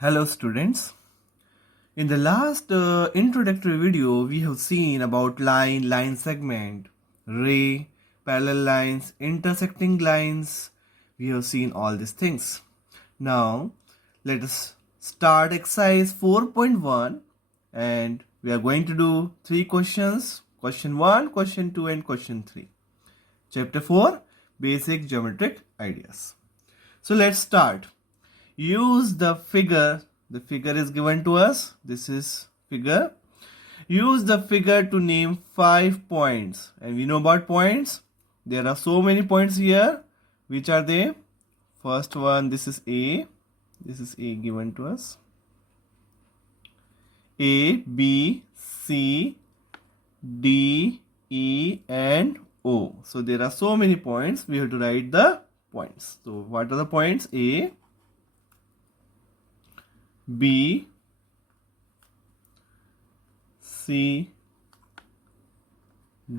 Hello students. In the last introductory video, we have seen about line segment, ray, parallel lines, intersecting lines. We have seen all these things. Now, let us start exercise 4.1 and we are going to do 3 questions. Question 1, question 2 and question 3. Chapter 4, Basic Geometric Ideas. So let's start. Use the figure is given to us. This is figure. Use the figure to name 5 points, and we know about points. There are so many points here. Which are they? First one, this is A. This is A given to us. A, B, C, D, E and O. So there are so many points. We have to write the points. So what are the points? A, B, C,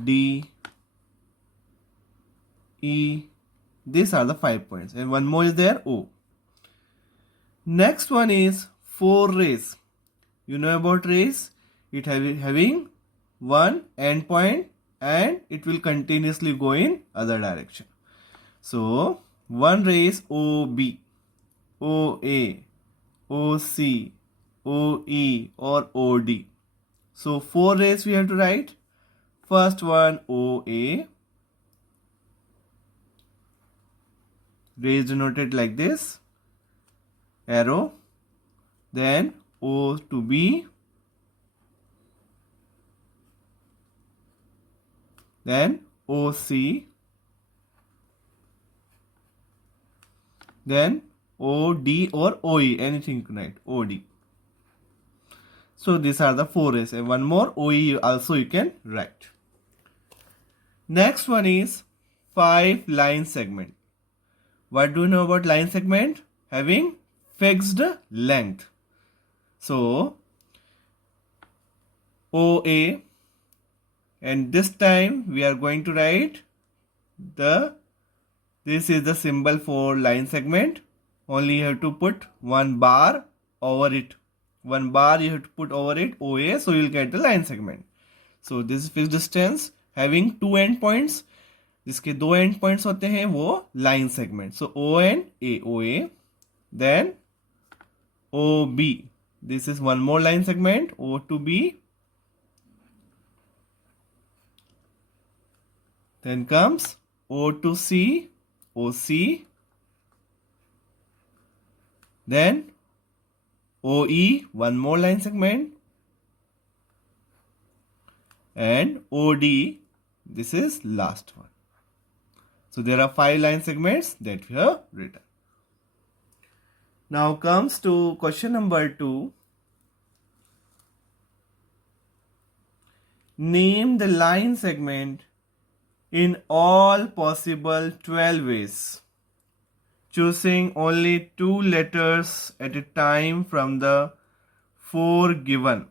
D, E. These are the 5 points. And one more is there, O. Next one is 4 rays. You know about rays? It having one end point and it will continuously go in other direction. So one ray is OB, OA, OC, OE or OD. So 4 rays we have to write. First one OA. Ray is denoted like this. Arrow. Then O to B. Then OC. Then OD or OE. Anything you can write. OD. So these are the 4 rays. And one more OE also you can write. Next one is 5 line segment. What do you know about line segment? Having fixed length. So OA, and this time we are going to write this is the symbol for line segment. Only you have to put one bar over it. One bar you have to put over it, OA, so you will get the line segment. So this is fixed distance having 2 end points. जिसके 2 end points होते हैं वो line segment. So O and A, OA. Then OB. This is one more line segment, O to B. Then comes O to C, OC. Then OE, one more line segment. And OD, this is last one. So there are 5 line segments that we have written. Now comes to question number 2. Name the line segment in all possible 12 ways, choosing only 2 letters at a time from the 4 given.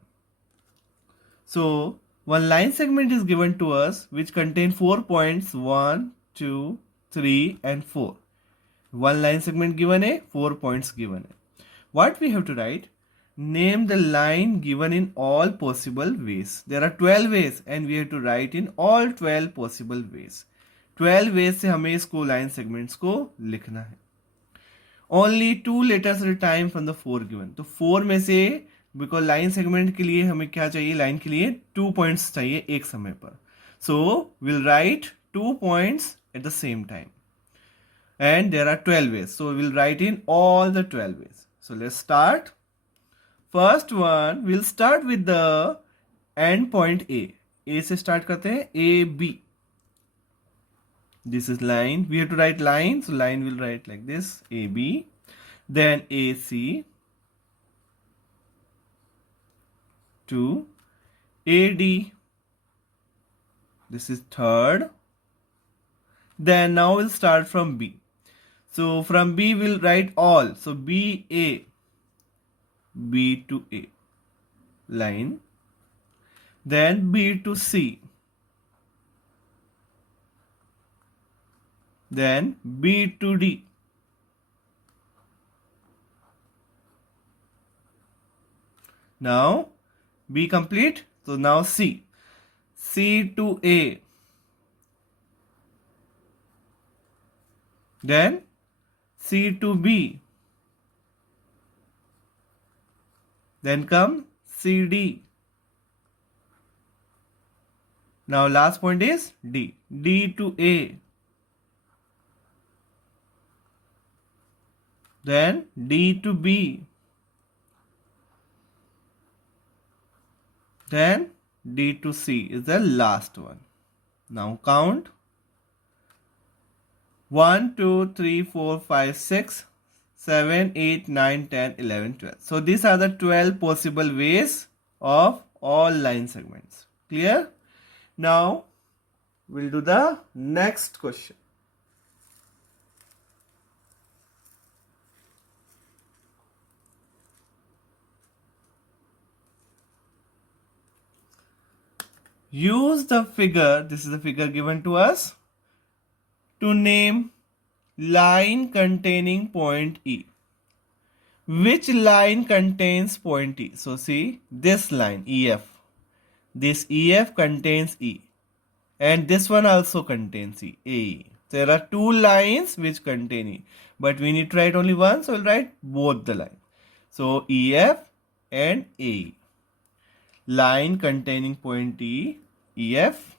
So one line segment is given to us which contain 4 points, 1, 2, 3 and 4. One line segment given है, 4 points given है. What we have to write? Name the line given in all possible ways. There are 12 ways and we have to write in all 12 possible ways. 12 ways से हमें इसको line segments को लिखना है. Only 2 letters at a time from the 4 given. तो 4 में से because line segment के लिए हमें क्या चाहिए, लाइन के लिए 2 पॉइंट्स चाहिए एक समय पर. So will write 2 points at the same time and there are 12 ways, so we'll write in all the 12 ways. So let's start. First one, we'll start with the end point A से start करते हैं. AB, this is line, we have to write line, so line will write like this, AB. Then AC to AD, this is third. Then now we'll start from B. So from B we'll write all. So BA, B to A line. Then B to C. Then B to D. Now B complete. So now C. C to A. Then C to B. Then come CD. Now last point is D. D to A. Then D to B. Then D to C is the last one. Now count 1, 2, 3, 4, 5, 6, 7, 8, 9, 10, 11, 12. So these are the 12 possible ways of all line segments. Clear? Now we'll do the next question. Use the figure, this is the figure given to us, to name line containing point E. Which line contains point E? So see, this line EF. This EF contains E. And this one also contains E. AE. There are two lines which contain E. But we need to write only one, so we'll write both the lines. So EF and AE. Line containing point E, EF,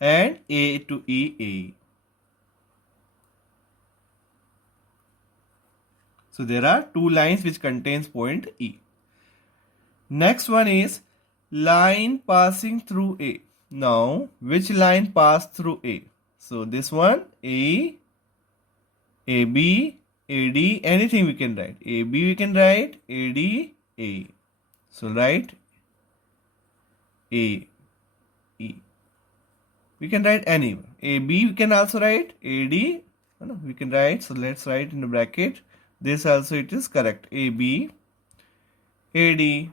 and A to E, AE. So there are two lines which contains point E. Next one is line passing through A. Now, which line passed through A? So this one, A, AB, AD, anything we can write. AB we can write, AD, A. So write A, E. We can write anyone. AB we can also write, AD, no, we can write. So let's write in the bracket. This also it is correct. AB, AD,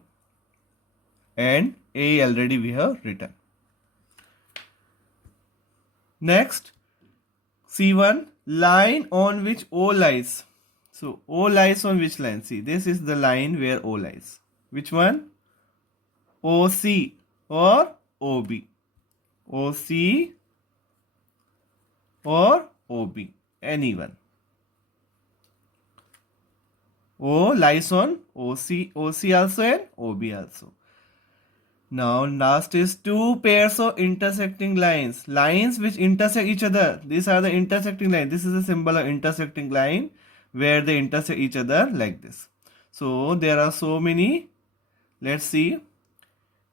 and A already we have written. Next, C1, line on which O lies. So O lies on which line? See, this is the line where O lies. Which one? OC or OB. OC or OB. Anyone. O lies on OC also and OB also. Now last is two pairs of intersecting lines. Lines which intersect each other. These are the intersecting line. This is a symbol of intersecting line where they intersect each other like this. So there are so many. Let's see.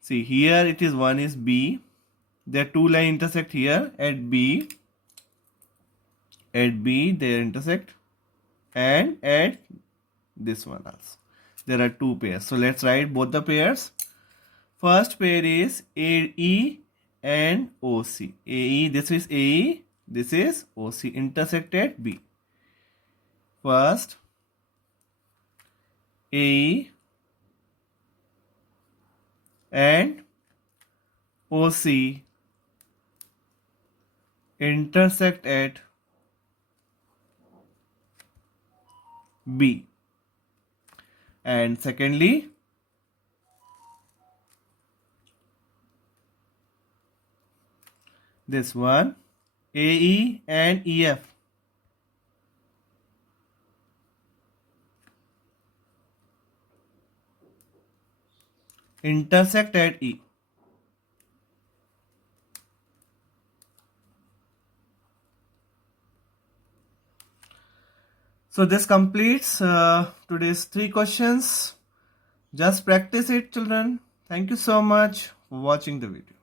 See here it is one is B. There are two lines intersect here at B. At B they intersect. And at this one also. There are two pairs. So let's write both the pairs. First pair is AE and OC. AE, this is AE, this is OC, intersected B. First, AE and OC intersect at B. And secondly, this one, AE and EF intersect at E. So this completes today's 3 questions. Just practice it, children. Thank you so much for watching the video.